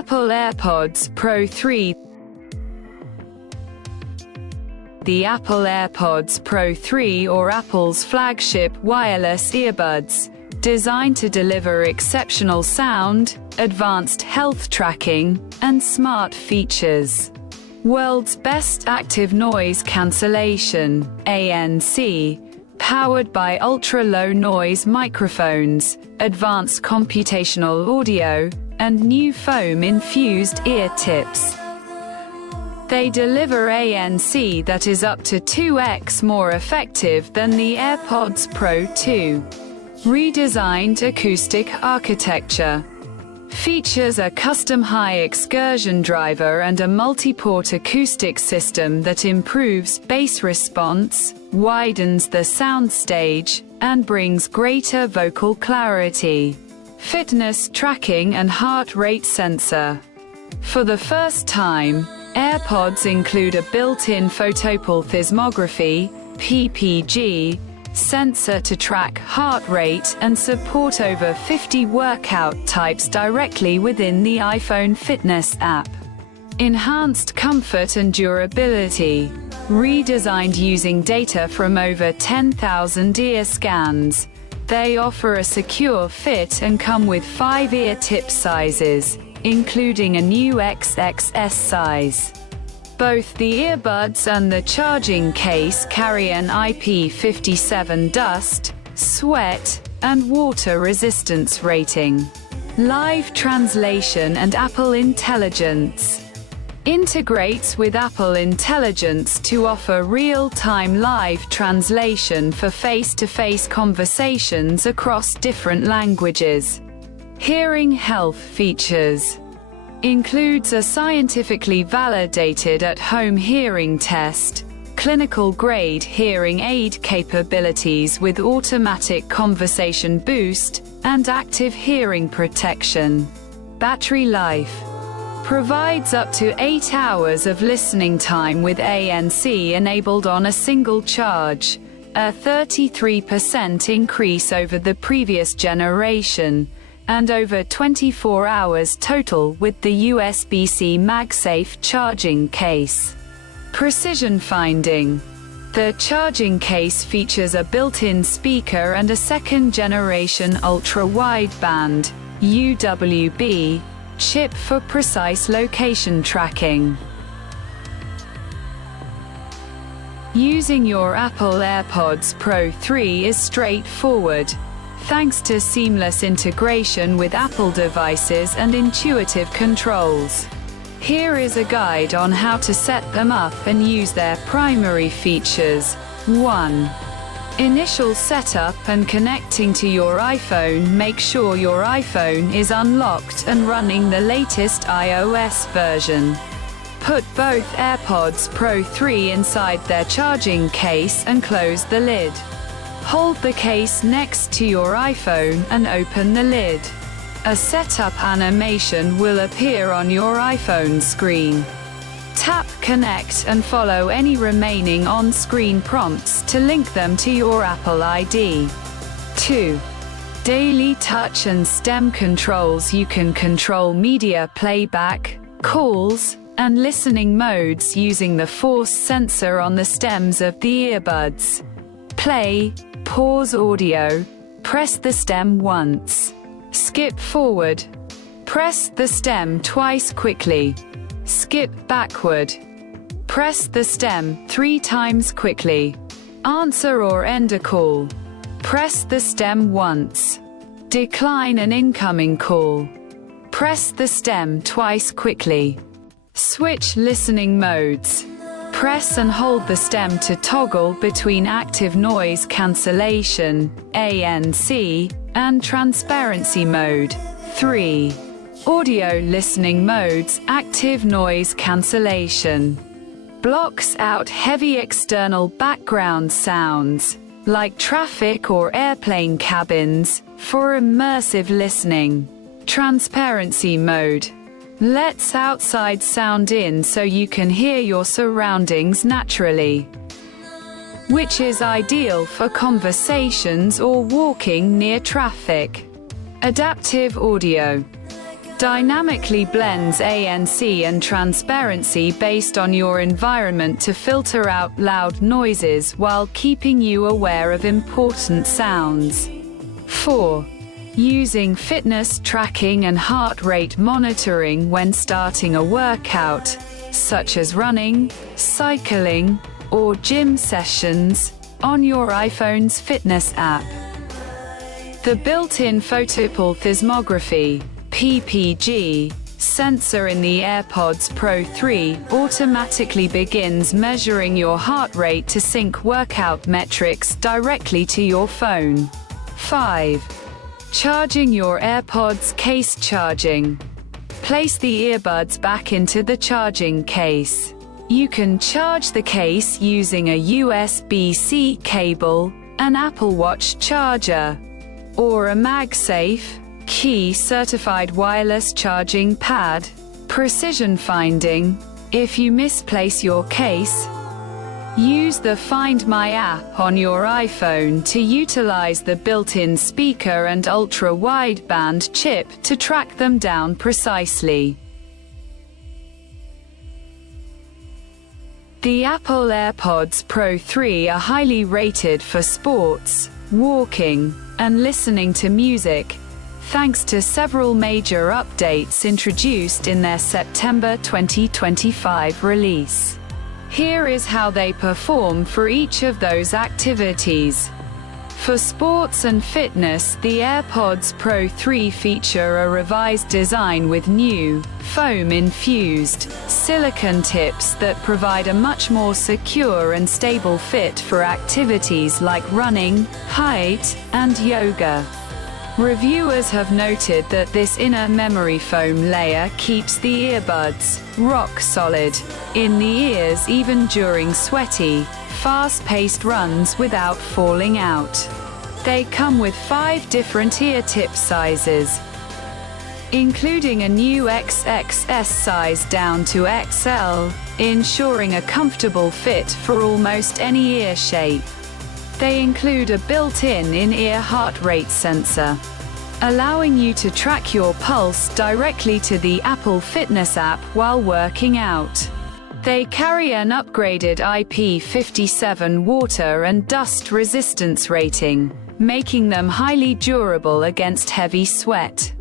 Apple AirPods Pro 3. The Apple AirPods Pro 3, or Apple's flagship wireless earbuds, designed to deliver exceptional sound, advanced health tracking, and smart features. World's best active noise cancellation, ANC, powered by ultra-low noise microphones, advanced computational audio, and new foam-infused ear tips. They deliver ANC that is up to 2x more effective than the AirPods Pro 2. Redesigned Acoustic Architecture features a custom high-excursion driver and a multiport acoustic system that improves bass response, widens the soundstage, and brings greater vocal clarity. Fitness tracking and heart rate sensor. For the first time, AirPods include a built-in photopulsosmography (PPG) sensor to track heart rate and support over 50 workout types directly within the iPhone Fitness app. Enhanced comfort and durability. Redesigned using data from over 10,000 ear scans, they offer a secure fit and come with 5 ear tip sizes, including a new XXS size. Both the earbuds and the charging case carry an IP57 dust, sweat, and water resistance rating. Live translation and Apple Intelligence. Integrates with Apple Intelligence to offer real-time live translation for face-to-face conversations across different languages. Hearing health features. Includes a scientifically validated at-home hearing test, clinical-grade hearing aid capabilities with automatic conversation boost, and active hearing protection. Battery life. Provides up to 8 hours of listening time with ANC enabled on a single charge, a 33% increase over the previous generation, and over 24 hours total with the USB-C MagSafe charging case. Precision finding. The charging case features a built-in speaker and a second-generation ultra-wideband (UWB) chip for precise location tracking. Using your Apple AirPods Pro 3 is straightforward, thanks to seamless integration with Apple devices and intuitive controls. Here is a guide on how to set them up and use their primary features. 1. Initial setup and connecting to your iPhone. Make sure your iPhone is unlocked and running the latest iOS version. Put both AirPods Pro 3 inside their charging case and close the lid. Hold the case next to your iPhone and open the lid. A setup animation will appear on your iPhone screen. Tap Connect and follow any remaining on-screen prompts to link them to your Apple ID. 2. Daily touch and stem controls. You can control media playback, calls, and listening modes using the force sensor on the stems of the earbuds. Play, pause audio, press the stem once. Skip forward. Press the stem twice quickly. Skip backward. Press the stem 3 times quickly. Answer or end a call. Press the stem once. Decline an incoming call. Press the stem twice quickly. Switch listening modes. Press and hold the stem to toggle between Active Noise Cancellation, ANC, and Transparency mode. 3. Audio listening modes. Active Noise Cancellation blocks out heavy external background sounds, like traffic or airplane cabins, for immersive listening. Transparency mode lets outside sound in so you can hear your surroundings naturally, which is ideal for conversations or walking near traffic. Adaptive audio Dynamically blends ANC and transparency based on your environment to filter out loud noises while keeping you aware of important sounds. 4. Using fitness tracking and heart rate monitoring when starting a workout, such as running, cycling, or gym sessions, on your iPhone's fitness app. The built-in photopulthismography (PPG) sensor in the AirPods Pro 3 automatically begins measuring your heart rate to sync workout metrics directly to your phone. 5. Charging your AirPods case. Charging. Place the earbuds back into the charging case. You can charge the case using a USB-C cable, an Apple Watch charger, or a MagSafe key-certified wireless charging pad. Precision finding. If you misplace your case, use the Find My app on your iPhone to utilize the built-in speaker and ultra-wideband chip to track them down precisely. The Apple AirPods Pro 3 are highly rated for sports, walking, and listening to music, thanks to several major updates introduced in their September 2025 release. Here is how they perform for each of those activities. For sports and fitness, the AirPods Pro 3 feature a revised design with new, foam-infused, silicone tips that provide a much more secure and stable fit for activities like running, height, and yoga. Reviewers have noted that this inner memory foam layer keeps the earbuds rock solid in the ears even during sweaty, fast-paced runs without falling out. They come with 5 different ear tip sizes, including a new XXS size down to XL, ensuring a comfortable fit for almost any ear shape. They include a built-in in-ear heart rate sensor, allowing you to track your pulse directly to the Apple Fitness app while working out. They carry an upgraded IP57 water and dust resistance rating, making them highly durable against heavy sweat.